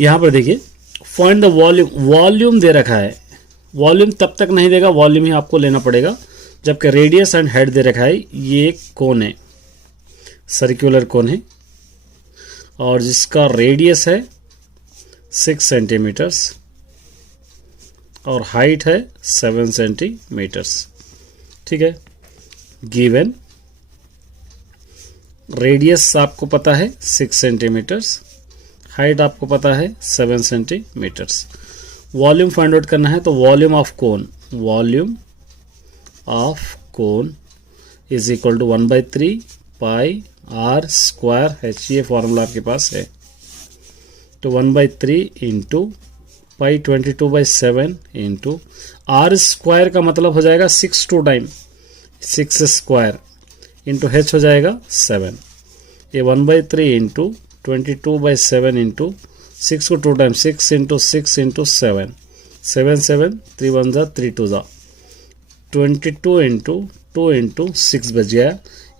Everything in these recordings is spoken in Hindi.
यहाँ पर देखिए फाइंड द वॉल्यूम, वॉल्यूम दे रखा है, वॉल्यूम तब तक नहीं देगा, वॉल्यूम ही आपको लेना पड़ेगा जबकि रेडियस एंड हेड दे रखा है। ये कोन है, सर्कुलर कोन है और जिसका रेडियस है 6 सेंटीमीटर्स और हाइट है 7 सेंटीमीटर्स। ठीक है, गिवन रेडियस आपको पता है 6 सेंटीमीटर्स, हाइट आपको पता है 7 सेंटीमीटर्स। वॉल्यूम फाइंड आउट करना है तो volume of cone, volume of cone is equal to 1/3 pi are square H, ये फॉर्मूला आपके पास है। तो 1/3 into pi 22/7 into are square का मतलब हो जाएगा 6 2 टाइम 6 स्क्वायर इंटू एच हो जाएगा 7। ये 1/3 इंटू 22/7 इंटू 6 को 2 टाइम 6 इंटू 6 इंटू 7 7 7 3 1 जा 3 2 जा 22 इंटू 2 इंटू 6 बच गया।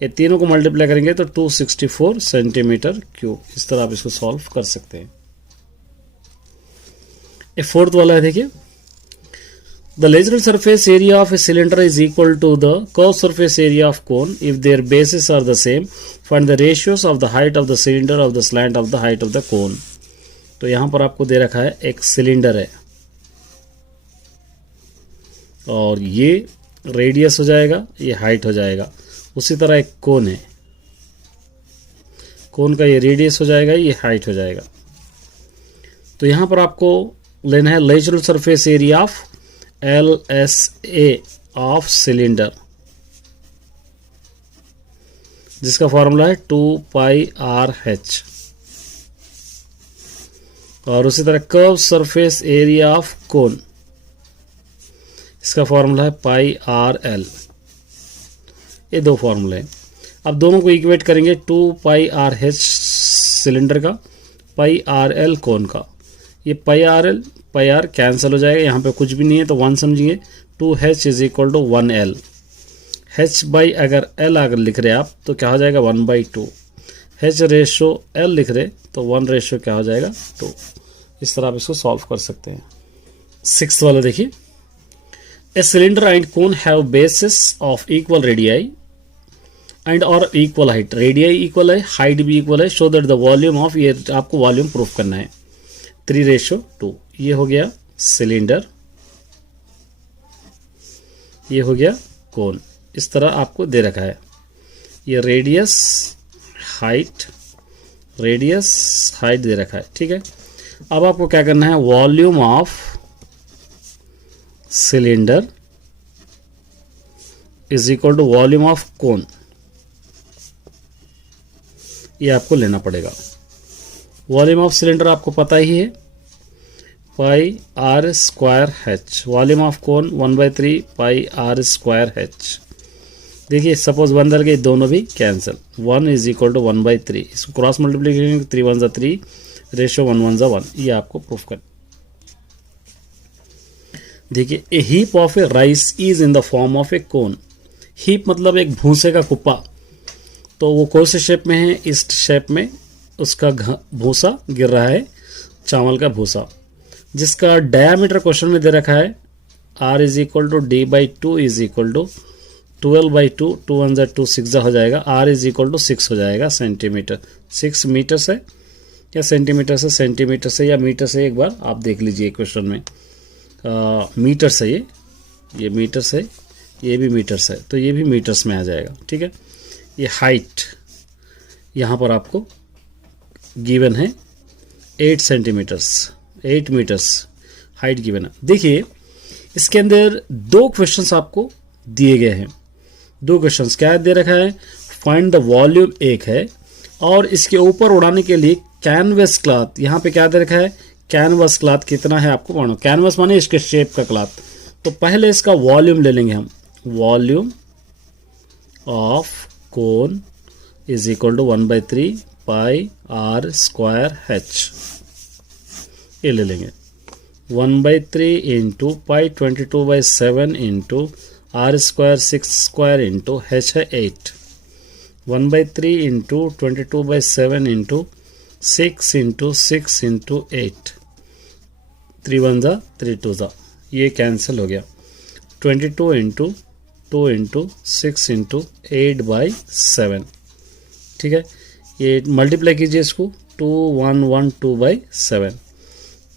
ये तीनों को मल्टीप्लाई करेंगे तो 264 सेंटीमीटर क्यूब। इस तरह आप इसको सॉल्व कर सकते हैं। ये फोर्थ वाला है, देखिए the lateral surface area of a cylinder is equal to the curve surface area of cone if their bases are the same, find the ratios of the height of the cylinder of the slant of the height of the cone. तो यहां पर आपको दे रखा है एक सिलेंडर है और ये रेडियस हो जाएगा, ये हाइट हो जाएगा। उसी तरह एक कोन है, कोन का ये रेडियस हो जाएगा, ये हाइट हो जाएगा। तो यहां पर आपको लेना है lateral surface area of LSA of cylinder, जिसका फॉर्मूला है 2 पाई आर एच। और उसी तरह curve surface area of cone, इसका फॉर्मूला है पाई आर एल। ये दो फॉर्मूले हैं। अब दोनों को इक्वेट करेंगे, 2 पाई आर एच सिलेंडर का, पाई आर एल कोन का। ये pi r L pi r cancel हो जाएगा, यहाँ पे कुछ भी नहीं है तो 1 समझिए। 2h is equal to 1l, h by अगर l अगर लिख रहे आप तो क्या हो जाएगा 1/2, h रेशो l लिख रहे तो 1 रेशो क्या हो जाएगा 2। इस तरह आप इसको सॉल्व कर सकते हैं। 6th वाला देखिए, a cylinder and cone have basis of equal radii and और इक्वल हाइट, रेडियाई इक्वल है, हाइट भी इक्वल है, so that the volume of, ये आपको वॉल्यूम प्रूफ करना है 3:2। ये हो गया सिलेंडर, ये हो गया कोन। इस तरह आपको दे रखा है ये रेडियस हाइट, रेडियस हाइट दे रखा है। ठीक है, अब आपको क्या करना है, volume of cylinder is equal to volume of cone, ये आपको लेना पड़ेगा। वॉल्यूम ऑफ सिलेंडर आपको पता ही है, pi are square H. Volume of cone 1/3 pi are square h. देखिए सपोज 1 डल के दोनों भी कैंसिल, 1 इज इक्वल टू 1/3, इसको क्रॉस मल्टीप्लीकेशन 3 1 जा 3 रेशो 1 1 जा 1, ये आपको प्रूफ कर। देखिए a heap of a rice is in the form of a cone. Heap मतलब एक भूसे का कुप्पा, तो वो कौन से शेप में है, इस शेप में उसका भूसा गिर रहा है, चावल का भूसा, जिसका डायामीटर क्वेश्चन में दे रखा है r is equal to d/2 is equal to 12/2, 2 1 जा 2 6 जा हो जाएगा, r इज इक्वल टू 6 हो जाएगा सेंटीमीटर। 6 मीटर से या सेंटीमीटर से, सेंटीमीटर से या मीटर से, एक बार आप देख लीजिए क्वेश्चन में। मीटर से ये मीटर से, ये भी मीटर से, तो ये भी मीटर्स में आ जाएगा। ठीक है, ये हाइट यहाँ पर आपको गिवन है 8 सेंटीमीटर्स, 8 मीटर्स हाइट गिवन है। देखिए इसके अंदर 2 क्वेश्चंस आपको दिए गए हैं। 2 क्वेश्चंस क्या दे रखा है, फाइंड द वॉल्यूम एक है, और इसके ऊपर उड़ाने के लिए कैनवस क्लॉथ, यहाँ पे क्या दे रखा है, कैनवस क्लॉथ कितना है आपको मानो, कैनवस माने इसके शेप का क्लॉथ। तो पहले इसका वॉल्यूम ले लेंगे हम, volume of cone is equal to 1/3 pi are square H, ये ले लेंगे। 1/3 into pi 22/7 into are square 6 square into H है 8। 1/3 इंटू 22/7 इंटू 6 इंटू 6 इंटू 8, 3 1 ज़ा 3 2 ज़ा, ये कैंसिल हो गया। 22 इंटू 2 इंटू 6 इंटू 8/7, ठीक है। ये मल्टीप्लाई कीजिए इसको, 2112/7,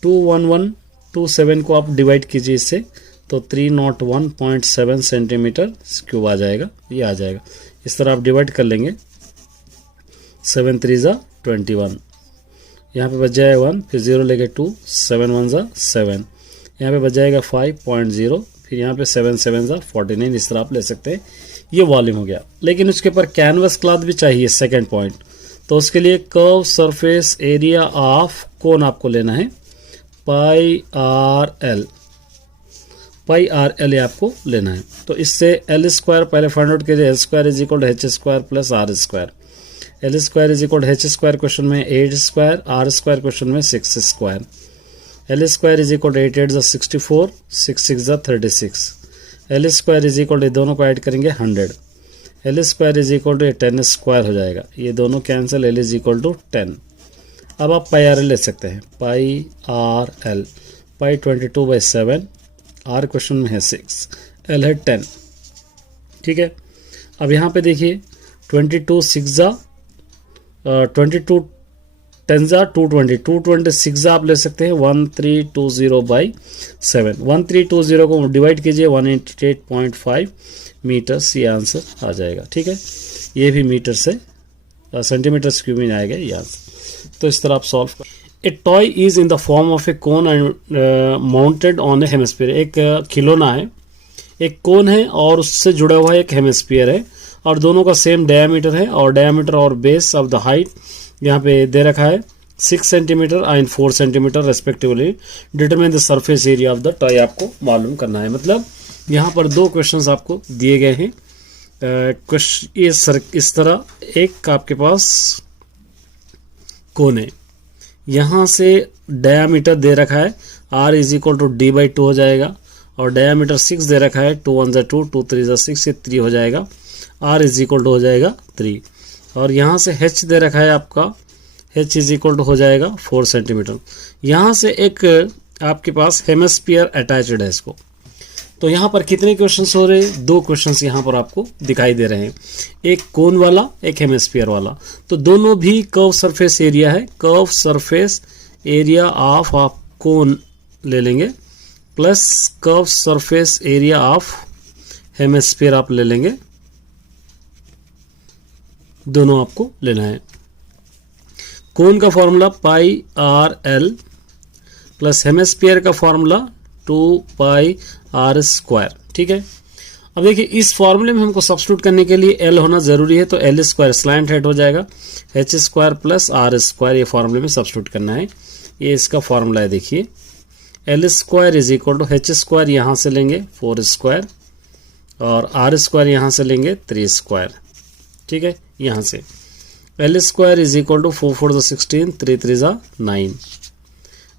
2127 को आप डिवाइड कीजिए इससे, तो 301.7 सेंटीमीटर क्यूब आ जाएगा, ये आ जाएगा। इस तरह आप डिवाइड कर लेंगे, 7 3 ज़ा 21, यहाँ पे बच जाएगा 1, फिर 0 लेके 2, 7 1 ज़ा 7, यहाँ पे बच जाएगा 5.0, फिर यहाँ पे 7 7 ज़ा 49, इस तरह आप ले सकते हैं। ये वॉल्यूम हो गया। लेकिन उसके ऊपर कैनवस क्लॉथ भी चाहिए, सेकेंड पॉइंट। तो उसके लिए कर्व सरफेस एरिया ऑफ कोन आपको लेना है, πRL, πRL आपको लेना है। तो इससे एल स्क्वायर पहले फाइंड आउट कीजिए, L square is equal to h square plus r square. L square is equal to h square question में 8 स्क्वायर, आर स्क्वायर क्वेश्चन में 6 square. L square is equal to 8 8 64, 6 6 36। L square is equal to दोनों को ऐड करेंगे 100। L square is equal to 10 square हो जाएगा, ये दोनों cancel, L is equal to 10। अब आप πRL ले सकते हैं, πRL, पाई 22/7, आर क्वेश्चन में है 6, एल है 10, ठीक है। अब यहाँ पे देखिए 22 6 ज़ा 22 10 ज़ा 220, 226 ज़ा आप ले सकते हैं 1320/7, 1320 को डिवाइड कीजिए 188.5 मीटर्स, ये आंसर आ जाएगा, ठीक है। ये भी मीटर से सेंटीमीटर क्यूब में आएगा ये आंसर। तो इस तरह आप सॉल्व कर। ए toy is in the form of a cone and mounted on A hemisphere, एक खिलौना है, एक कोन है और उससे जुड़ा हुआ एक हेमिस्फीयर है, और दोनों का सेम डायमीटर है, और डायमीटर और बेस ऑफ द हाइट यहाँ पे दे रखा है 6 centimetre and 4 centimetre respectively. Determine the surface area of the toy आपको मालूम करना है। मतलब यहाँ पर दो क्वेश्चंस आपको दिए गए हैं। इस तरह एक आपके पास कोन है, यहाँ से डायामीटर दे रखा है r is equal to d/2 हो जाएगा, और डायामीटर 6 दे रखा है, 2 1 ज़ा 2, 2 3 ज़ा 6, ये 3 हो जाएगा, r इज इक्वल टू हो जाएगा 3। और यहाँ से h दे रखा है आपका, h इज इक्वल टू हो जाएगा 4 सेंटीमीटर। यहाँ से एक आपके पास हेमिस्फीयर अटैच्ड है इसको। तो यहाँ पर कितने क्वेश्चंस हो रहे हैं? 2 क्वेश्चंस यहाँ पर आपको दिखाई दे रहे हैं, एक कोन वाला, एक हेमिस्फीयर वाला। तो दोनों भी कर्व सरफेस एरिया है, कर्व सरफेस एरिया ऑफ आप कोन ले लेंगे plus curve surface area of hemisphere आप ले लेंगे, दोनों आपको लेना है। कोन का फॉर्मूला πRL प्लस हेमिस्फीयर का फॉर्मूला 2πr², ठीक है। अब देखिए इस फॉर्मूले में हमको सब्स्टिट्यूट करने के लिए L होना जरूरी है, तो L स्क्वायर स्लैंट हेड हो जाएगा, h स्क्वायर प्लस r², ये फॉर्मूले में सब्स्टिट्यूट करना है। ये इसका फॉर्मूला है, देखिए L square is equal to h square यहाँ से लेंगे 4 स्क्वायर, और r स्क्वायर यहाँ से लेंगे 3 स्क्वायर, ठीक है। यहाँ से L square is equal to 4 4 16, 3 3 9।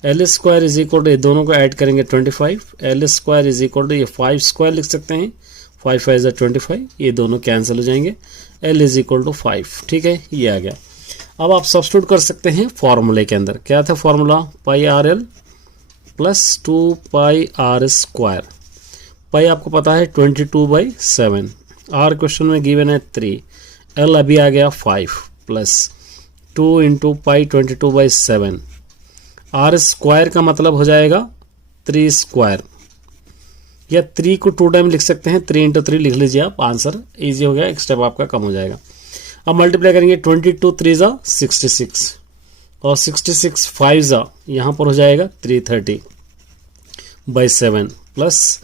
L square is equal to, ये दोनों को ऐड करेंगे 25, L square is equal to, ये 5 स्क्वायर लिख सकते हैं, 5 5 25, ये दोनों कैंसिल हो जाएंगे, एल इज इक्वल टू 5, ठीक है। ये आ गया। अब आप सब्स्टिट्यूट कर सकते हैं फॉर्मूले के अंदर। क्या था फॉर्मूला? πRL plus 2πr²। पाई आपको पता है 22/7, आर क्वेश्चन में गिवन है 3, एल अभी आ गया 5 plus 2 into pi 22/7, r square का मतलब हो जाएगा 3 स्क्वायर, या 3 को 2 टाइम लिख सकते हैं, 3 इंटू 3 लिख लीजिए आप, आंसर इजी हो गया, एक स्टेप आपका कम हो जाएगा। अब मल्टीप्लाई करेंगे 22 3 ज़ा 66, और 66 5 ज़ा यहाँ पर हो जाएगा 330/7, प्लस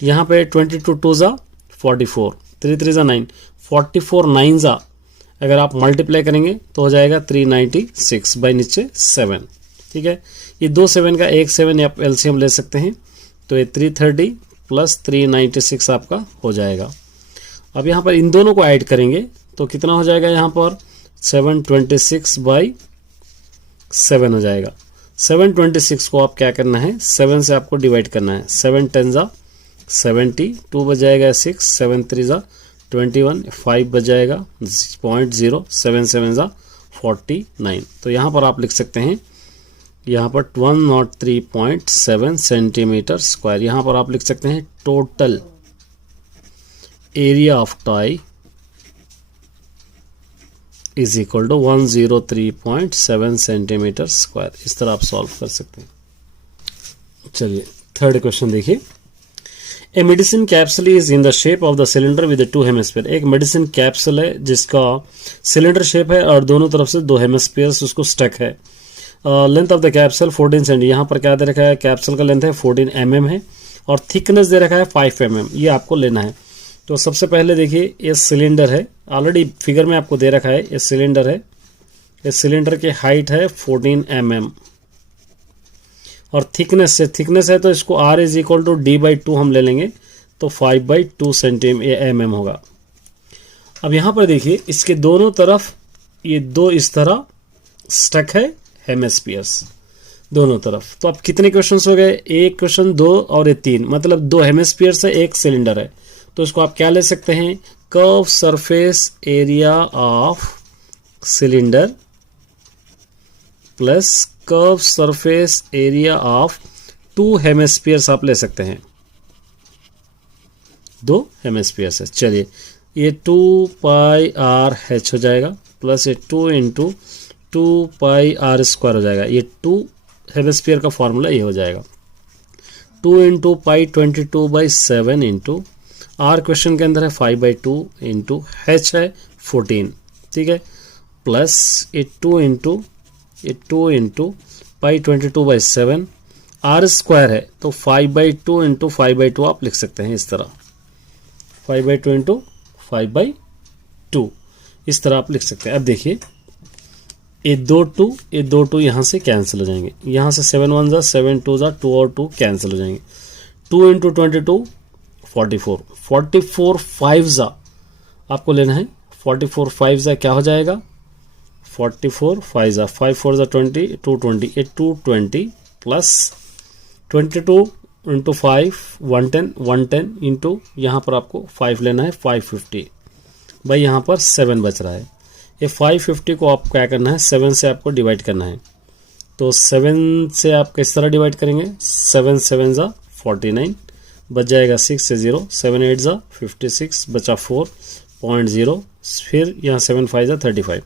यहाँ पे 22 2 ज़ा 44, 3 3 ज़ा 9, 44 9 ज़ा अगर आप मल्टीप्लाई करेंगे तो हो जाएगा 396 बाई नीचे 7, ठीक है। ये 2 7 का 1 7 आप एलसीएम ले सकते हैं, तो ये 330 प्लस 396 आपका हो जाएगा। अब यहाँ पर इन दोनों को ऐड करेंगे तो कितना हो जाएगा, यहाँ पर 726/7 हो जाएगा। 726 को आप क्या करना है, 7 से आपको डिवाइड करना है, 7 10 ज़ा 70, 2 बच जाएगा 6, 7 3 ज़ा 21, 5 बच जाएगा 0.0, 7 7 ज़ा 49। तो यहाँ पर आप लिख सकते हैं, यहाँ पर 103.7 सेंटीमीटर स्क्वायर। यहाँ पर आप लिख सकते हैं total area of toy is equal to 103.7 centimetre square. इस तरह आप सॉल्व कर सकते हैं। चलिए थर्ड क्वेश्चन देखिए। A medicine capsule is in the shape of the cylinder with 2 hemisphere. एक मेडिसिन कैप्सूल है जिसका सिलेंडर शेप है और दोनों तरफ से 2 हेमिस्फीयर्स उसको स्टक है। Length of the capsule 14 centi. यहाँ पर क्या दे रखा है, कैप्सूल का लेंथ है 14 mm है और थिकनेस दे रखा है 5 mm। ये आपको लेना है। तो सबसे पहले देखिए, ये सिलेंडर है, ऑलरेडी फिगर में आपको दे रखा है, ये सिलेंडर है। इस सिलेंडर की हाइट है 14 mm और थिकनेस है तो इसको R is equal to D/2 हम ले लेंगे, तो 5/2 mm होगा। अब यहाँ पर देखिए, इसके दोनों तरफ ये 2 इस तरह स्टक है हेमिस्फीयर्स दोनों तरफ। तो अब कितने क्वेश्चंस हो गए, एक क्वेश्चन, 2 और ये 3, मतलब 2 हेमिस्फीयर्स है, एक सिलेंडर है। तो इसको आप क्या ले सकते हैं, curve surface area of cylinder plus curve surface area of 2 hemispheres आप ले सकते हैं। 2 हेमिस्फीयर्स है। चलिए, ये 2πr/h हो जाएगा प्लस ये 2 × 2πr² हो जाएगा। ये 2 हेमिस्फीयर का फॉर्मूला ये हो जाएगा। 2 × पाई 22/7 × r क्वेश्चन के अंदर है 5/2 × h है 14, ठीक है, प्लस ये 2 × पाई 22/7 r² है, तो 5/2 × 5/2 आप लिख सकते हैं इस तरह, 5/2 × 5/2 इस तरह आप लिख सकते हैं। अब देखिए, ये 2 2 यहाँ से कैंसिल हो जाएंगे, यहाँ से 7 1 जा 7 2 जा 2 और 2 कैंसिल हो जाएंगे। 2 × 22 44 44 5 जा आपको लेना है, 44 5 जा क्या हो जाएगा, 44 5 जा 5 4 जा 20 220, ये 220 प्लस 22 × 5 110 इंटू यहाँ पर आपको 5 लेना है 550। भाई यहाँ पर 7 बच रहा है, ये 550 को आप क्या करना है, 7 से आपको डिवाइड करना है। तो 7 से आप किस तरह डिवाइड करेंगे, 7 7 जा 49, बच जाएगा 6 से 0, 7 8 जा 56, बचा 4.0, फिर यहाँ 7 5 जा 35,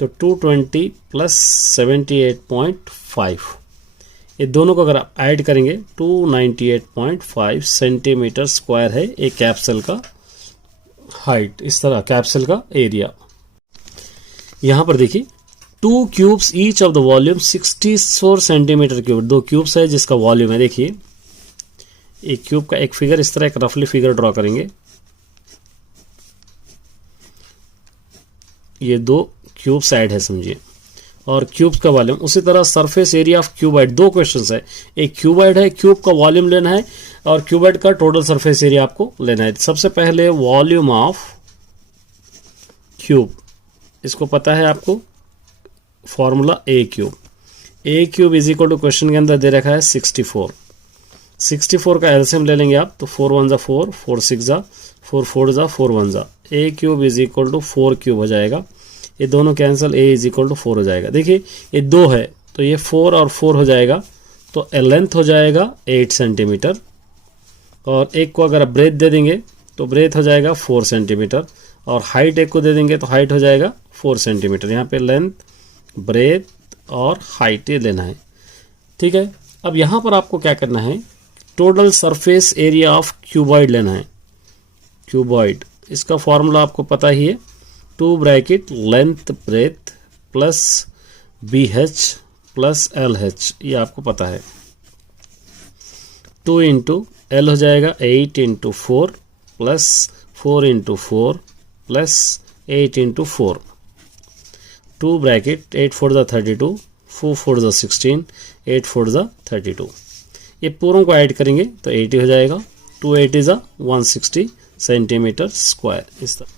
तो 220 प्लस 78.5, ये दोनों को अगर आप ऐड करेंगे 298.5 सेंटीमीटर स्क्वायर है एक कैप्सूल का हाइट, इस तरह कैप्सूल का एरिया। यहाँ पर देखिए, 2 cubes each of the volume 64 centimetre cube, 2 cubes है जिसका वॉल्यूम है। देखिए, एक क्यूब का एक फिगर, इस तरह एक रफली फिगर ड्रॉ करेंगे, ये 2 क्यूब्स ऐड है समझिए, और क्यूब्स का वॉल्यूम। उसी तरह surface area of cuboid, 2 questions है, एक क्यूबाइड है, क्यूब का वॉल्यूम लेना है और क्यूबाइड का टोटल सरफेस एरिया आपको लेना है। सबसे पहले वॉल्यूम ऑफ क्यूब, इसको पता है आपको formula a cube is equal to question के अंदर दे रखा है 64 का एलसीएम ले लेंगे आप, तो 4 1 जा 4 4 6 जा 4 4 जा 4 1 जा, a cube is equal to 4 cube हो जाएगा, ये दोनों cancel, a is equal to 4 हो जाएगा। देखिए, ये 2 है तो ये 4 और 4 हो जाएगा, तो लेंथ हो जाएगा 8 सेंटीमीटर, और एक को अगर आप ब्रेथ दे देंगे तो ब्रेथ हो जाएगा 4 सेंटीमीटर, और हाइट एक को दे देंगे तो हाइट हो जाएगा 4 सेंटीमीटर। यहाँ पे लेंथ, ब्रेथ और हाइट ये लेना है, ठीक है। अब यहाँ पर आपको क्या करना है, total surface area of cuboid लेना है। क्यूबॉइड, इसका फॉर्मूला आपको पता ही है, 2 bracket length breadth plus BH plus LH, ये आपको पता है। 2 × L हो जाएगा 8 × 4 प्लस 4 × 4 प्लस 8 × 4, 2 ब्रैकेट 8 4 जा 32, 4 4 जा 16, 8 4 जा 32, ये पूरों को ऐड करेंगे तो 80 हो जाएगा, 2 80 जा 160 सेंटीमीटर स्क्वायर इस तरह।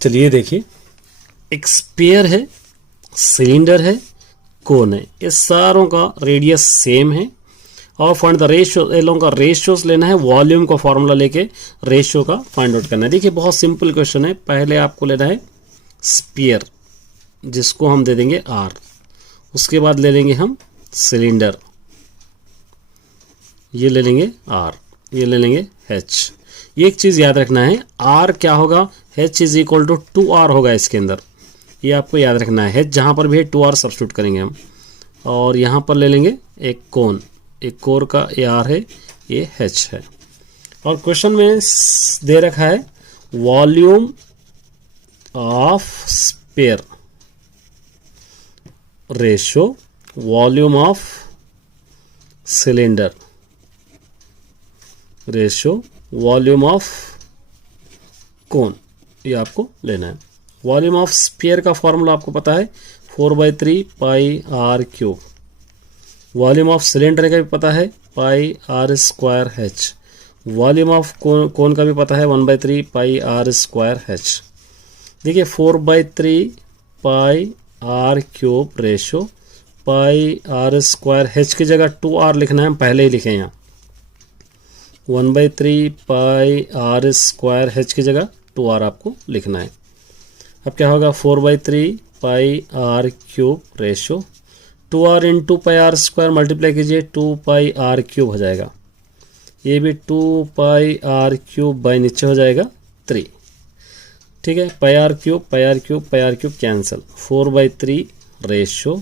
चलिए देखिए, एक स्फीयर है, सिलेंडर है, कोन है, ये सारों का रेडियस सेम है, और फाइंड द रेशियो, इन लोगों का रेशियोस लेना है, वॉल्यूम का फॉर्मूला लेके रेशियो का फाइंड आउट करना है। देखिए, बहुत सिंपल क्वेश्चन है। पहले आपको लेना है स्फीयर, जिसको हम दे देंगे आर। उसके बाद ले लेंगे हम सिलेंडर, ये ले लेंगे आर, ये ले लेंगे एच। ये एक चीज़ याद रखना है, आर क्या होगा, H is equal to 2r होगा इसके अंदर, ये आपको याद रखना है। एच जहाँ पर भी है 2r सब्स्टिट्यूट करेंगे हम। और यहाँ पर ले लेंगे एक कोन, एक कोर का ये आर है, ये एच है। और क्वेश्चन में दे रखा है volume of sphere ratio volume of cylinder ratio volume of cone, ये आपको लेना है। वॉल्यूम ऑफ स्फीयर का फॉर्मूला आपको पता है 4/3 pi r cube. Volume of cylinder का भी पता है pi are square H. Volume of cone का भी पता है 1/3 पाई आर स्क्वायर एच। देखिए 4/3 pi r cube ratio pi are square h की जगह 2r लिखना है, हम पहले ही लिखे यहाँ। 1/3 पाई आर स्क्वायर एच की जगह 2r आपको लिखना है। अब क्या होगा 4/3 pi r cube ratio 2r into pi are square multiply कीजिए 2 पाई आर क्यूब हो जाएगा। ये भी 2 पाई आर क्यूब बाई नीचे हो जाएगा 3। ठीक है, pi r cube pi r cube pi r cube cancel. 4/3 ratio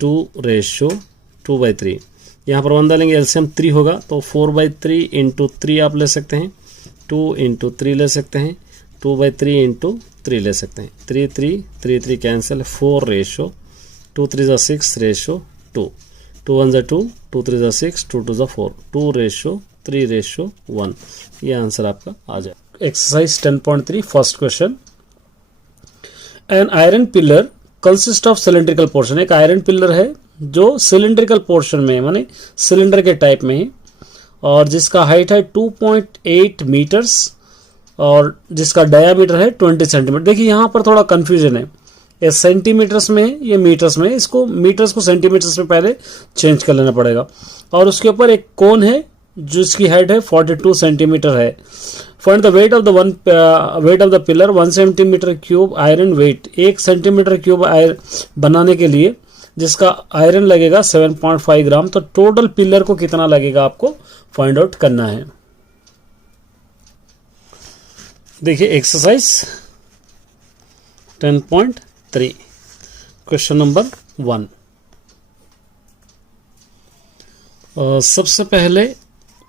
2/3। यहाँ पर 1 डालेंगे, एलसीएम 3 होगा तो 4/3 इंटू 3 आप ले सकते हैं, 2 इंटू 3 ले सकते हैं, 2/3 इंटू 3 ले सकते हैं। 3 cancel. 4 ratio 2 3 6 ratio 2, 2 1 2, 2 3 6, 2 2 4, 2 ratio 3 ratio 1। ये आंसर आपका आ जाए। Exercise 10.3 first question, an iron pillar consist of cylindrical portion. एक आयरन पिलर है जो सिलेंड्रिकल पोर्शन में है, माने सिलेंडर के टाइप में है, और जिसका हाइट है 2.8 मीटर्स और जिसका डायामीटर है 20 सेंटीमीटर। देखिए यहाँ पर थोड़ा कंफ्यूजन है, ये सेंटीमीटर्स में है, ये मीटर्स में है। इसको मीटर्स को सेंटीमीटर्स में पहले चेंज कर लेना पड़ेगा। और उसके ऊपर एक कोन है जिसकी हाइट है 42 सेंटीमीटर है। Find the weight of the pillar 1 centimetre cube iron weight. 1 centimetre cube बनाने के लिए जिसका आयरन लगेगा 7.5 ग्राम, तो टोटल पिलर को कितना लगेगा आपको फाइंड आउट करना है। देखिए एक्सरसाइज 10.3 क्वेश्चन नंबर 1। सबसे पहले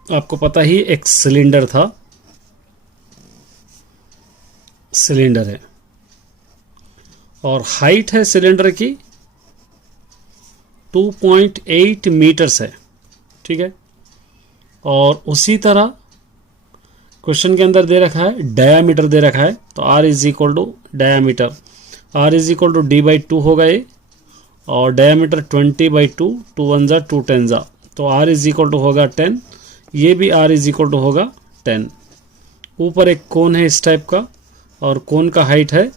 आपको पता ही एक सिलेंडर था, सिलेंडर है और हाइट है सिलेंडर की 2.8 मीटर्स है। ठीक है, और उसी तरह क्वेश्चन के अंदर दे रखा है डायामीटर दे रखा है, तो r is equal to diameter, r is equal to d/2 होगा ये, और डायामीटर 20/2, 2 1 जा 2 10 जा, तो r इज इक्वल टू होगा 10। ये भी r इज इक्वल टू होगा 10। ऊपर एक कोन है इस टाइप का और कोन का हाइट है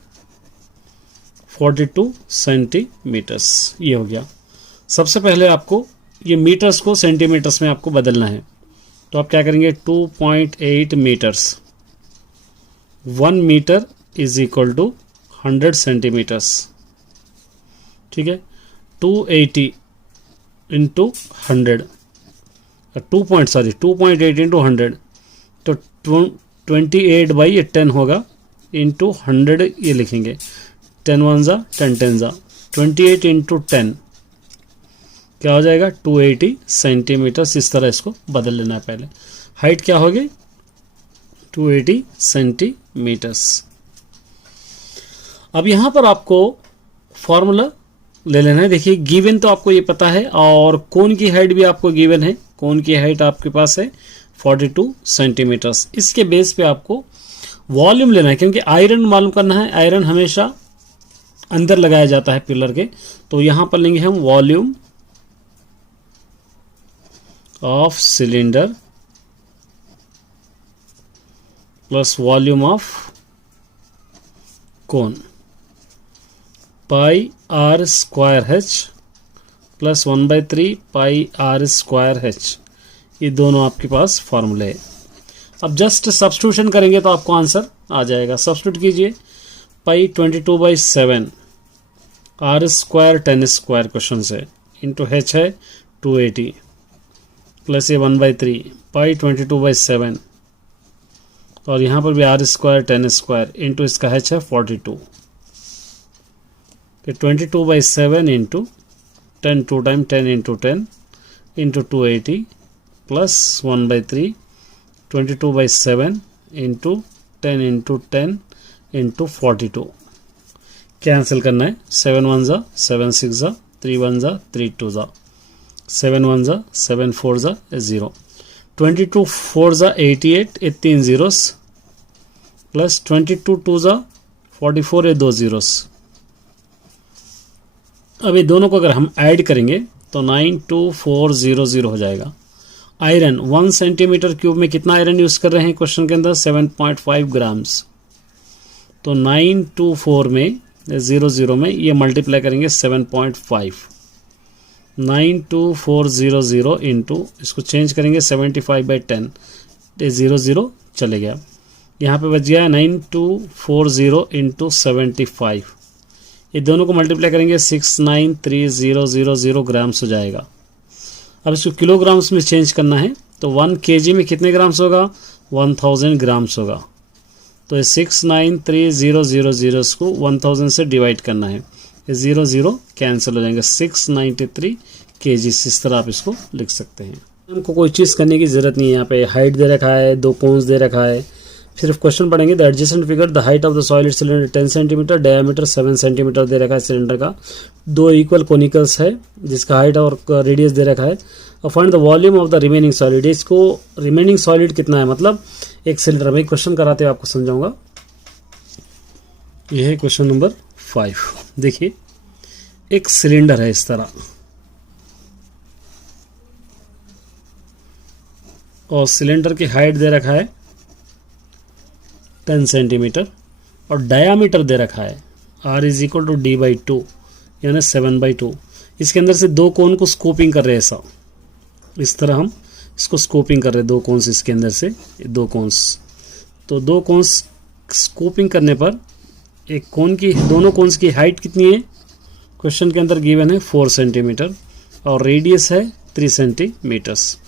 42 सेंटीमीटर्स। ये हो गया। सबसे पहले आपको ये मीटर्स को सेंटीमीटर्स में आपको बदलना है, तो आप क्या करेंगे 2.8 metres, 1 metre is equal to 100 centimetres. ठीक है, 280 इंटू 100, 2.8 इंटू 100, तो 28/10 होगा इंटू 100, ये लिखेंगे 10 1 जा 10 10 जा, 28 इंटू 10 क्या हो जाएगा 280 सेंटीमीटर। इस तरह इसको बदल लेना है। पहले हाइट क्या होगी 280 सेंटीमीटर्स। अब यहाँ पर आपको फॉर्मूला ले लेना है। देखिए गिवन तो आपको ये पता है और कोन की हाइट भी आपको गिवन है। कोन की हाइट आपके पास है 42 सेंटीमीटर्स। इसके बेस पे आपको वॉल्यूम लेना है, क्योंकि आयरन मालूम करना है। आयरन हमेशा अंदर लगाया जाता है पिलर के, तो यहाँ पर लेंगे हम volume of cylinder plus volume of cone, pi are square h plus 1/3 pi are square H. ये दोनों आपके पास फॉर्मूले है। अब जस्ट सब्स्टिट्यूशन करेंगे तो आपको आंसर आ जाएगा। सब्स्टिट्यूट कीजिए, पाई 22/7 आर स्क्वायर 10 स्क्वायर क्वेश्चन से इंटू एच है 280 प्लस ये 1/3 पाई 22/7 और यहाँ पर भी आर स्क्वायर 10 स्क्वायर इंटू इसका एच है 42 तो 22/7 into 10 2 time 10 into 10 into 280 plus 1/3 22/7 into 10 into 10 into 42 cancel करना है 7 1 जा 7 6 जा 3 1 जा 3 2 जा 7 1 जा 7 4 जा 0 22 4 जा 88 ये 3 जीरोस प्लस 22 2 जा 44 ये 2 जीरोस। अब ये दोनों को अगर हम ऐड करेंगे तो 92400 हो जाएगा। आयरन 1 सेंटीमीटर क्यूब में कितना आयरन यूज कर रहे हैं क्वेश्चन के अंदर 7.5 ग्राम्स। तो 924 में 00 में ये मल्टीप्लाई करेंगे 7.5 92400 इंटू इसको चेंज करेंगे 75/10 ये 00 चले गया। यहाँ पे बच गया 9240 इंटू 75 ये दोनों को मल्टीप्लाई करेंगे 69300 ग्राम्स हो जाएगा। अब इसको किलोग्राम्स में चेंज करना है तो 1 kg में कितने ग्राम्स होगा 1000 ग्राम्स होगा। तो 69300 को 1000 से डिवाइड करना है ये 00 कैंसिल हो जाएंगे 693 kg। इस तरह आप इसको लिख सकते हैं। हमको कोई चीज़ करने की ज़रूरत नहीं है। यहाँ पे हाइट दे रखा है 2 कोन्स दे रखा है सिर्फ क्वेश्चन पढ़ेंगे। The adjacent figure the height of the solid cylinder 10 centimetre diameter 7 centimetre दे रखा है सिलेंडर का। 2 इक्वल कोनिकल्स है जिसका हाइट और रेडियस दे रखा है। और find the volume of the remaining solid. इसको रिमेनिंग सॉलिड कितना है मतलब एक सिलेंडर में क्वेश्चन कराते हुए आपको समझाऊंगा। यह है क्वेश्चन नंबर 5। देखिए एक सिलेंडर है इस तरह और सिलेंडर की हाइट दे रखा है 10 सेंटीमीटर और डायामीटर दे रखा है r = d/2 यानी 7/2। इसके अंदर से 2 कोन को स्कोपिंग कर रहे हैं ऐसा इस तरह हम इसको स्कोपिंग कर रहे हैं 2 कोन्स इसके अंदर से 2 कोन्स। तो 2 कोन्स स्कोपिंग करने पर एक कोन की दोनों कोन्स की हाइट कितनी है क्वेश्चन के अंदर गिवन है 4 सेंटीमीटर और रेडियस है 3 सेंटीमीटर्स।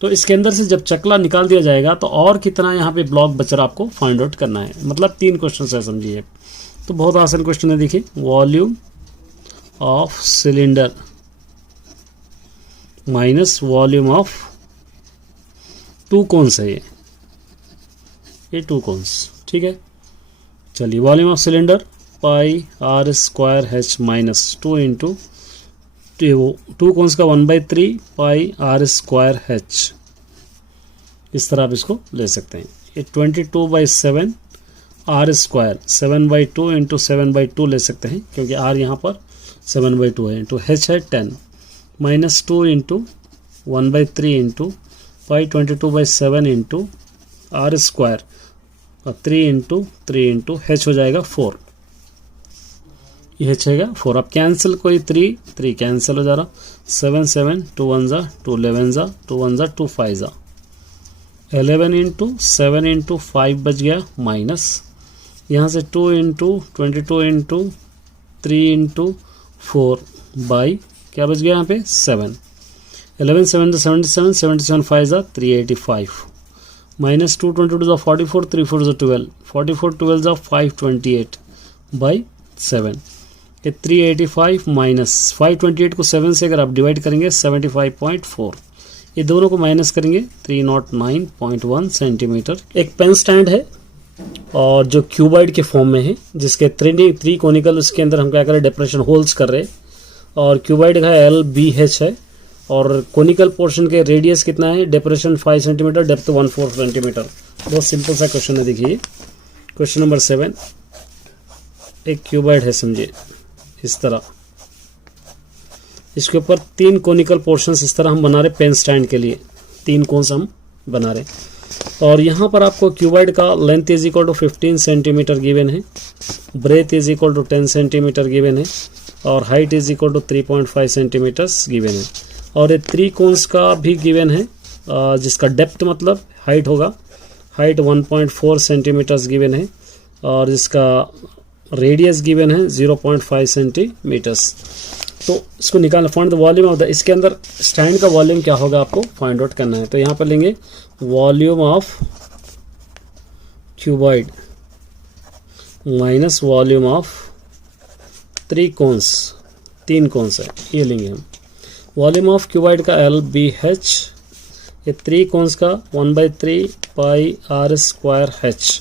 तो इसके अंदर से जब चकला निकाल दिया जाएगा तो और कितना यहाँ पे ब्लॉक बच रहा आपको फाइंड आउट करना है। मतलब 3 क्वेश्चन है समझिए। तो बहुत आसान क्वेश्चन है। देखिए volume of cylinder minus volume of 2 cones है ये 2 कोन्स ठीक है। चलिए volume of cylinder pi r² h minus 2 into 2 cones का 1/3 पाई r² h। इस तरह आप इसको ले सकते हैं। ये 22/7 r² 7/2 इंटू 7/2 ले सकते हैं क्योंकि r यहाँ पर 7/2 है इंटू h है 10 minus 2 into 1/3 into pi 22/7 into r² और 3 इंटू 3 इंटू h हो जाएगा 4। यह छेगा 4। अब कैंसिल कोई 3 कैंसिल हो जा रहा 7 7 2 1 जा 2 11 जा 2 1 जा 2 5 जा 11 इंटू 7 इंटू 5 बच गया माइनस यहाँ से 2 इंटू 22 इंटू 3 इंटू 4 बाई क्या बच गया यहाँ पे 7 11 7 77 77 5 जा 385 माइनस 2 22 जा 44 3 4 जा 12 44 12 जा 528 बाई 7 ये 385 माइनस 528 को 7 से अगर आप डिवाइड करेंगे 75.4 ये दोनों को माइनस करेंगे 309.1 सेंटीमीटर। एक पेन स्टैंड है और जो क्यूबॉइड के फॉर्म में है जिसके 3 कोनिकल उसके अंदर हम क्या करें डेप्रेशन होल्स कर रहे हैं और क्यूबॉइड का LBH है और कोनिकल पोर्शन के रेडियस कितना है डेप्रेशन 5 सेंटीमीटर डेप्थ 14 सेंटीमीटर। बहुत सिंपल सा क्वेश्चन है। देखिए क्वेश्चन नंबर 7 एक क्यूबॉइड है समझिए इस तरह इसके ऊपर 3 कोनिकल पोर्शंस इस तरह हम बना रहे पेन स्टैंड के लिए 3 कोन्स हम बना रहे और यहाँ पर आपको क्यूबॉइड का लेंथ = 15 सेंटीमीटर गिवन है ब्रेथ = 10 सेंटीमीटर गिवन है और हाइट = 3.5 सेंटीमीटर्स गिवन है और ये 3 कोन्स का भी गिवन है जिसका डेप्थ मतलब हाइट होगा हाइट 1.4 सेंटीमीटर्स गिवन है और जिसका रेडियस गिवन है 0.5 सेंटीमीटर्स। तो इसको निकालना, find the volume of the, इसके अंदर स्टैंड का वॉल्यूम क्या होगा आपको फाइंड आउट करना है। तो यहाँ पर लेंगे volume of cuboid minus volume of 3 cones, 3 cones है, ये लेंगे हम। वॉल्यूम ऑफ क्यूबॉइड का LBH, ये 3 कोन्स का 1/3 पाई r स्क्वायर h।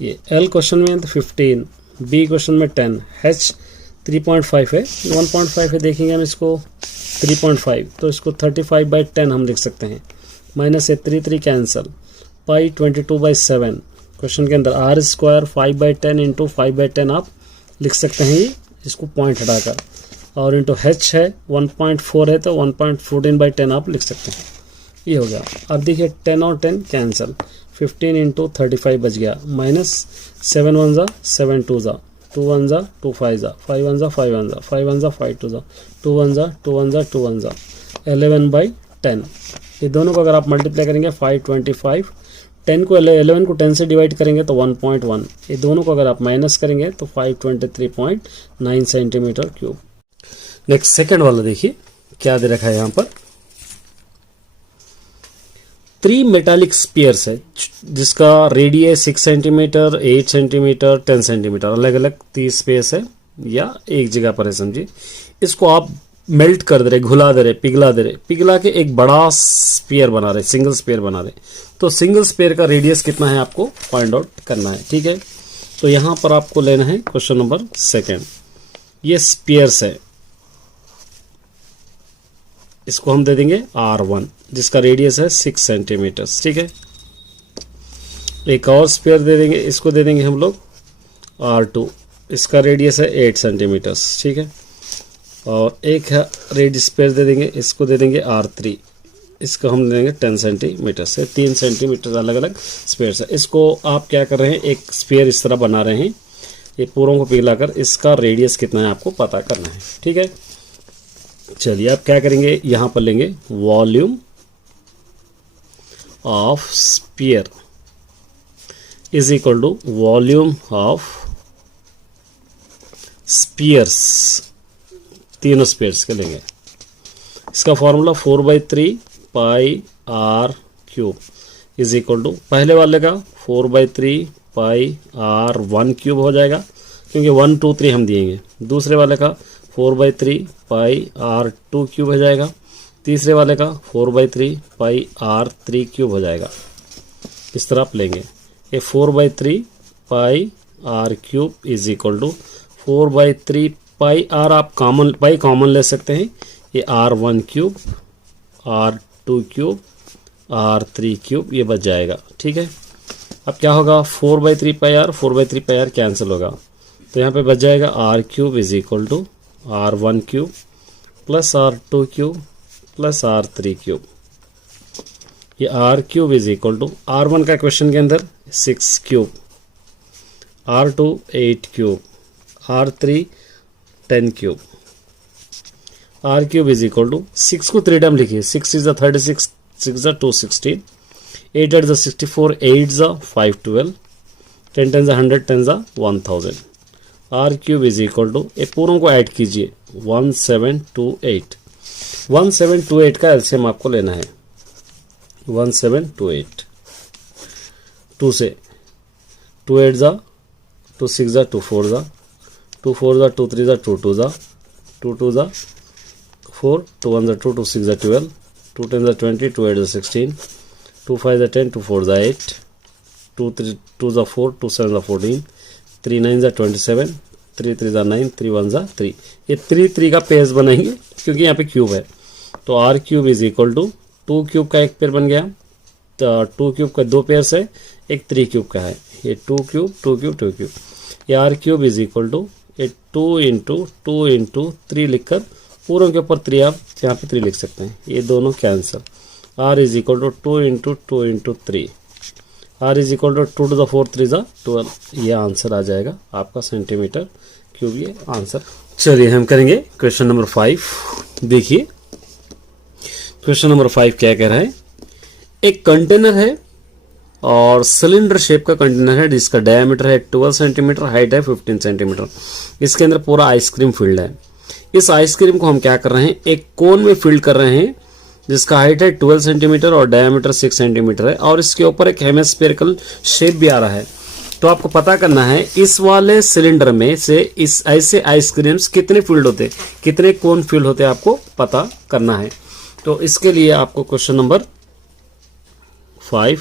ये L क्वेश्चन में 15, B क्वेश्चन में 10, H 3.5 है, 1.5 है, देखेंगे हम इसको 3.5, तो इसको 35/10 हम लिख सकते हैं। माइनस से 3 कैंसल, पाई 22/7 क्वेश्चन के अंदर, r स्क्वायर 5/10 इंटू 5/10 आप लिख सकते हैं, ये इसको पॉइंट हटाकर, और इंटू h है 1.4 है तो 1.14/10 आप लिख सकते हैं, ये हो गया। अब देखिए 10 और 10 कैंसल, 15 इंटू 35 बच गया, माइनस 7 1 जा 7 2 जा 2 1 जा 2 5 जा 5 1 जा 5 1 जा 5 1 जा 5 2 जा 2 1 जा 2 1 जा 2 1 जा 11/10। ये दोनों को अगर आप मल्टीप्लाई करेंगे 525, 10 को 11 को 10 से डिवाइड करेंगे तो 1.1, ये दोनों को अगर आप माइनस करेंगे तो 523.9 सेंटीमीटर क्यूब। नेक्स्ट सेकंड वाला देखिए क्या दे रखा है यहाँ पर। 3 मेटालिक स्पीयर्स है जिसका रेडियस 6 सेंटीमीटर, 8 सेंटीमीटर, 10 सेंटीमीटर, अलग अलग 30 स्पेस है या एक जगह पर है समझिए। इसको आप मेल्ट कर दे रहे, घुला दे रहे, पिघला दे रहे, पिघला के एक बड़ा स्पीयर बना रहे, सिंगल स्पीयर बना रहे। तो सिंगल स्पीयर का रेडियस कितना है आपको फाइंड आउट करना है, ठीक है। तो यहां पर आपको लेना है क्वेश्चन नंबर 2। ये स्पीयर्स है, इसको हम दे देंगे R1 जिसका रेडियस है 6 सेंटीमीटर, ठीक है। एक और स्पीयर दे देंगे, इसको दे देंगे हम लोग R2, इसका रेडियस है 8 सेंटीमीटर, ठीक है। और एक है रेडियस स्पीयर दे देंगे, इसको दे देंगे R3, इसको हम दे देंगे 10 सेंटीमीटर से। 3 सेंटीमीटर अलग अलग स्पीयर है। इसको आप क्या कर रहे हैं, एक स्पीयर इस तरह बना रहे हैं, ये पूरों को पिघलाकर इसका रेडियस कितना है आपको पता करना है, ठीक है। चलिए आप क्या करेंगे, यहां पर लेंगे volume of sphere is equal to volume of spheres, तीनों स्पीयर्स के लेंगे। इसका formula 4/3 pi r cube is equal to, पहले वाले का 4/3 पाई r1 क्यूब हो जाएगा क्योंकि 1 2 3 हम दिएंगे। दूसरे वाले का 4/3 पाई r2 क्यूब हो जाएगा। तीसरे वाले का 4/3 पाई r3 क्यूब हो जाएगा। इस तरह आप लेंगे, ये 4/3 pi r cube is equal to 4/3 pi r, आप कॉमन ले सकते हैं, ये r1 cube, r2 cube, r3 cube, ये बच जाएगा, ठीक है। अब क्या होगा, 4/3 pi r, 4/3 pi r cancel होगा, तो यहाँ पे बच जाएगा r cube is equal to r1 cube plus r2 cube plus r3 cube. ये r cube is equal to, r1 का क्वेश्चन के अंदर 6 cube, r2 8 cube, r3 10 cube, r cube is equal to 6 को 3 टाइम लिखिए, 6 is 36, 6 is 216, 8 is 64, 8 is 512, 10 10 100, 10 1000। r cube is equal to, ये पूरों को ऐड कीजिए, 1728। 1728 का एलसीएम आपको लेना है, 1728। 2 से 2 8 जा 2 6 जा 2 4 जा 2 4 जा 2 3 जा 2 2 जा 2 2 जा 4, 2 1 जा 2, 2 6 जा 12, 2 10 जा 20, 2 8 जा 16, 2 5 जा 10, 2 4 जा 8, 2 3 2 जा 4, 2 7 जा 14, 3 9 जा 27, 3 3 जा 9, 3 1 जा 3। ये 3 3 का पेयर्स बनाएंगे क्योंकि यहाँ पे क्यूब है, तो r cube is equal to 2 cube का एक पेयर बन गया, तो 2 क्यूब का 2 पेयर्स है, एक 3 क्यूब का है, ये 2 क्यूब 2 क्यूब 2 क्यूब। ये r cube is equal to, ये 2 इंटू 2 इंटू 3 लिखकर पूरों के ऊपर 3 आप यहाँ पे 3 लिख सकते हैं, ये दोनों cancel. r is equal to 2 into 2 into 3, r is equal to 2 to the 4 3 जा 12। ये आंसर आ जाएगा आपका सेंटीमीटर क्यूब, ये आंसर। चलिए हम करेंगे क्वेश्चन नंबर 5। देखिए क्वेश्चन नंबर 5 क्या कह रहा है, एक कंटेनर है और सिलेंडर शेप का कंटेनर है जिसका डायमीटर है 12 सेंटीमीटर, हाइट है 15 सेंटीमीटर। इसके अंदर पूरा आइसक्रीम फील्ड है। इस आइसक्रीम को हम क्या कर रहे हैं, एक कोन में फील्ड कर रहे हैं जिसका हाइट है 12 सेंटीमीटर और डायमीटर 6 सेंटीमीटर है, और इसके ऊपर एक हेमिस्फेरिकल शेप भी आ रहा है। तो आपको पता करना है इस वाले सिलेंडर में से इस ऐसे आइसक्रीम्स कितने फील्ड होते, कितने कोन फील्ड होते, आपको पता करना है। तो इसके लिए आपको क्वेश्चन नंबर 5,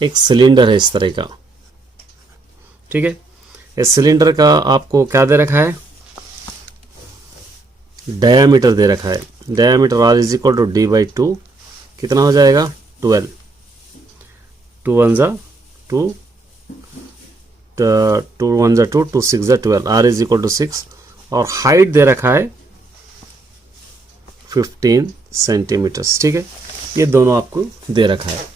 एक सिलेंडर है इस तरह का, ठीक है। इस सिलेंडर का आपको क्या दे रखा है, डायामीटर दे रखा है। Diameter r is equal to D by 2, कितना हो जाएगा 12, 2 1 जा 2, 2 1 जा 2, 2 6 जा 12, r इज इक्वल टू 6, और हाइट दे रखा है 15 सेंटीमीटर्स, ठीक है। ये दोनों आपको दे रखा है।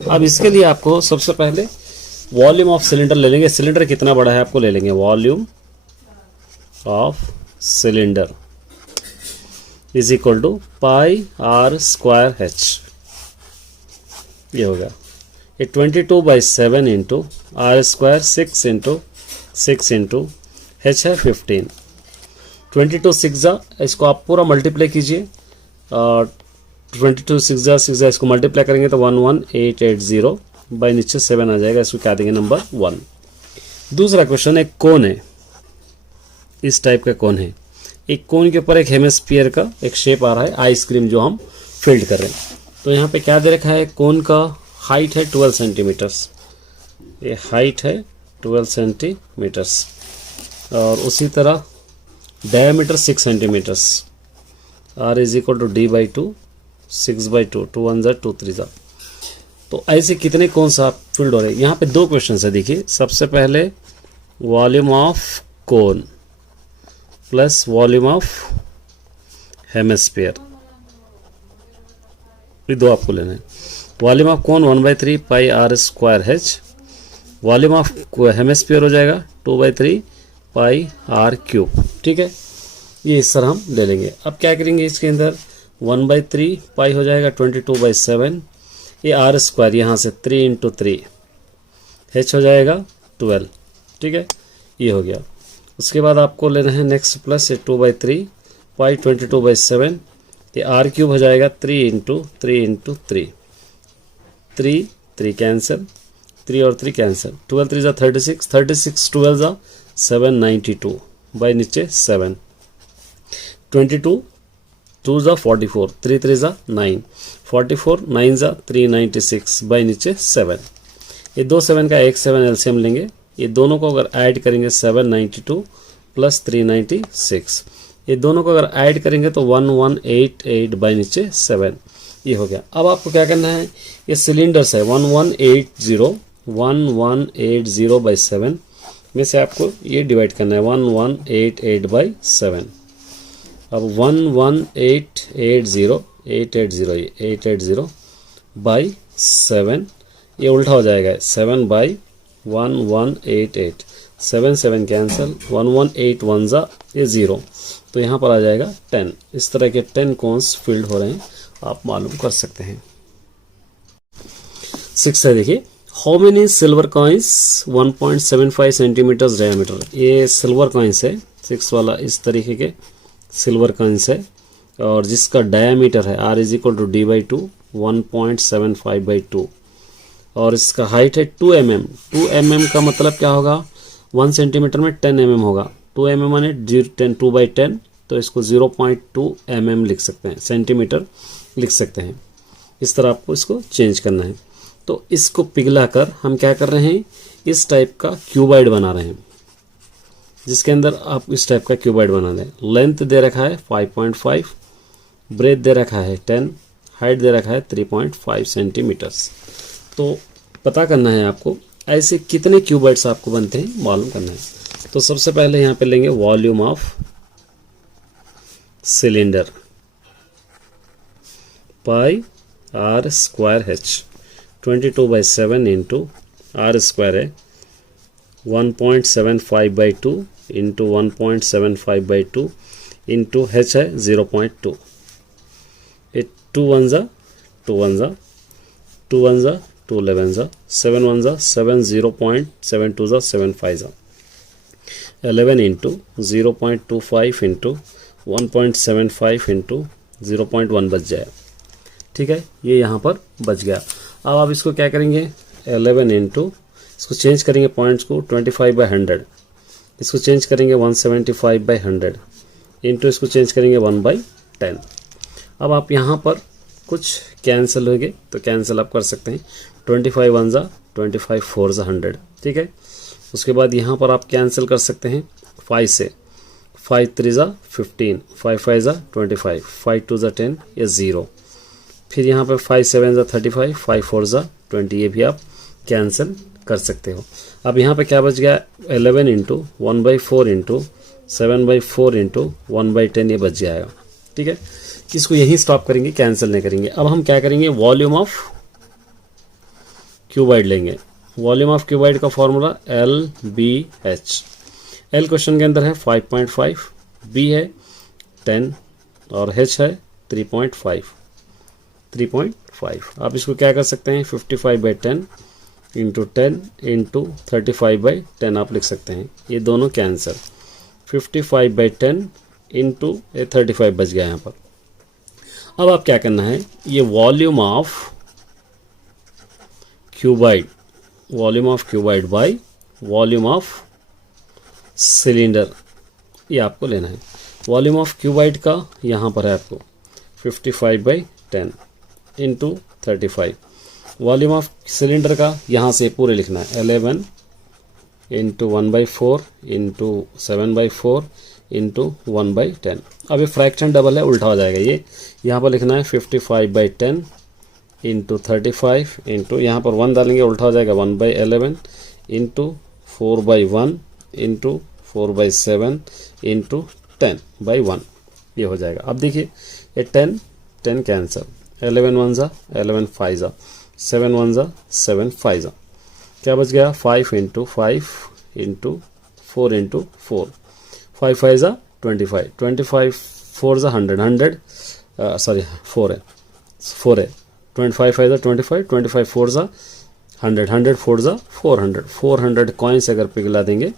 अब इसके लिए आपको सबसे पहले वॉल्यूम ऑफ सिलेंडर ले लेंगे। सिलेंडर कितना बड़ा है आपको ले लेंगे, volume of cylinder is equal to pi are square H, ये हो गया। ये 22/7 into are square 6 into 6 into H है 15, 22 6 जा, इसको आप पूरा मल्टीप्लाई कीजिए, 22 6 जा इसको मल्टीप्लाई करेंगे तो 11880 बाई नीचे 7 आ जाएगा, इसको क्या देंगे नंबर 1। दूसरा क्वेश्चन, एक कोन है, इस टाइप का कोन है। एक कोन के ऊपर एक हेमिस्फीयर का एक शेप आ रहा है, आइसक्रीम जो हम फील्ड कर रहे हैं। तो यहाँ पे क्या दे रखा है, कोन का हाइट है 12 सेंटीमीटर्स, ये हाइट है 12 सेंटीमीटर्स, और उसी तरह diameter 6 centimetres, r is equal to D by 2, 6/2, 2 1 जा 2 3 जा। तो ऐसे कितने कौन सा फील्ड हो रहे हैं। यहाँ पे दो क्वेश्चन है, देखिए। सबसे पहले volume of cone plus volume of hemisphere, ये दो आपको लेना है। Volume of cone 1/3 pi are square H, volume of hemisphere हो जाएगा 2/3 पाई आर क्यूब, ठीक है। ये इस तरह हम ले लेंगे। अब क्या करेंगे, इसके अंदर 1/3 पाई हो जाएगा 22/7, ये आर स्क्वायर यहाँ से 3 इंटू 3, एच हो जाएगा 12, ठीक है, ये हो गया। उसके बाद आपको लेना है नेक्स्ट प्लस, ये 2/3 पाई 22/7, ये आर क्यूब हो जाएगा 3 इंटू 3 इंटू 3, 3 कैंसिल, 3 और 3 कैंसिल, 12 3 जा 36, 36 12 जा 792 बाई नीचे 7, 22 2 जा 44, 3 3 जा 9, 44 9 जा 396 बाई नीचे 7। ये दो 7 का एक 7 एलसीएम लेंगे, ये दोनों को अगर ऐड करेंगे 792 प्लस 396, ये दोनों को अगर ऐड करेंगे तो 1188 बाई नीचे 7, ये हो गया। अब आपको क्या करना है, ये सिलेंडर्स है 1180 बाई 7 में से आपको ये डिवाइड करना है 1188 बाई 7। अब 11880 880 बाई 7, ये उल्टा हो जाएगा 7 बाई 1188, 7 7 कैंसिल, 1181 जा ये 0, तो यहाँ पर आ जाएगा 10। इस तरह के 10 कोन्स फील्ड हो रहे हैं, आप मालूम कर सकते हैं। 6 है, देखिए। How many silver coins 1.75 centimetre diameter, ये सिल्वर कॉइंस है 6 वाला, इस तरीके के सिल्वर कॉइंस है, और जिसका डायमीटर है r is equal to D by 2, 1.75/2, और इसका हाइट है 2 mm। 2 mm का मतलब क्या होगा, 1 सेंटीमीटर में 10 mm होगा, 2 mm माने 2/10, तो इसको 0.2 mm लिख सकते हैं, सेंटीमीटर लिख सकते हैं। इस तरह आपको इसको चेंज करना है। तो इसको पिघला कर हम क्या कर रहे हैं, इस टाइप का क्यूबाइड बना रहे हैं, जिसके अंदर आप इस टाइप का क्यूबाइड बना दें। लेंथ दे रखा है 5.5, ब्रेथ दे रखा है 10, हाइट दे रखा है 3.5 सेंटीमीटर्स। तो पता करना है आपको ऐसे कितने क्यूबाइड्स आपको बनते हैं, मालूम करना है। तो सबसे पहले यहाँ पे लेंगे volume of cylinder, pi are square H, 22/7 into are square है 1.75/2 इंटू 1.75/2 इंटू एच है 0.2, ये 2 1 जा 2 1 जा 2 1 जा 2 11 जा 7 1 जा 7 0.72 जा 7 5 जा 11 इंटू 0.25 इंटू 1.75 इंटू 0.1 बच जाए। ठीक है, ये यहाँ पर बच गया। अब आप इसको क्या करेंगे 11 इंटू, इसको चेंज करेंगे पॉइंट्स को 25/100, इसको चेंज करेंगे 175/100 इंटू इसको चेंज करेंगे 1/10। अब आप यहाँ पर कुछ कैंसिल होंगे तो कैंसिल आप कर सकते हैं। 25 1 जा 25 4 जा 100। ठीक है, उसके बाद यहाँ पर आप कैंसिल कर सकते हैं 5 से। 5 3 जा 15, 5 5 जा 25, 5 2 जा 10, ये 0। फिर यहाँ पर 5 7 जा 35, 5 4 जा 20, ये भी आप कैंसिल कर सकते हो। अब यहाँ पे क्या बच गया 11 इंटू 1/4 इंटू 7/4 इंटू 1/10, ये बच जाएगा। ठीक है, इसको यहीं स्टॉप करेंगे, कैंसिल नहीं करेंगे। अब हम क्या करेंगे वॉल्यूम ऑफ क्यूबाइड लेंगे। वॉल्यूम ऑफ क्यूबाइड का फॉर्मूला LBH। L क्वेश्चन के अंदर है 5.5, B है 10 और H है 3.5। आप इसको क्या कर सकते हैं 55/10 इंटू 10 इंटू 35/10 आप लिख सकते हैं। ये दोनों कैंसिल। 55/10 इंटू 35 बच गया यहाँ पर। अब आप क्या करना है ये volume of cuboid by volume of cylinder, ये आपको लेना है। वॉल्यूम ऑफ क्यूबाइड का यहाँ पर है आपको 55/10 इंटू 35। वॉल्यूम ऑफ सिलेंडर का यहाँ से पूरे लिखना है 11 इंटू 1/4 इंटू 7/4 इंटू 1/10। अब ये फ्रैक्शन डबल है, उल्टा हो जाएगा। ये यहाँ पर लिखना है 55/10 इंटू 35 इंटू यहाँ पर 1 डालेंगे, उल्टा हो जाएगा 1/11 इंटू 4/1 इंटू 4/7 इंटू 10/1, ये हो जाएगा। अब देखिए ये 10 कैंसिल, 11 1 जा 11 5 जा 7 1 जा 7 5 जा, क्या बच गया 5 इंटू 5 इंटू 4 इंटू 4, 5 5 जा 25, 25 4 जा 100, सॉरी 4 है 25 5 जा 25, 25 4 जा 100, 100 4 जा 400 कॉइन्स अगर पिघला देंगे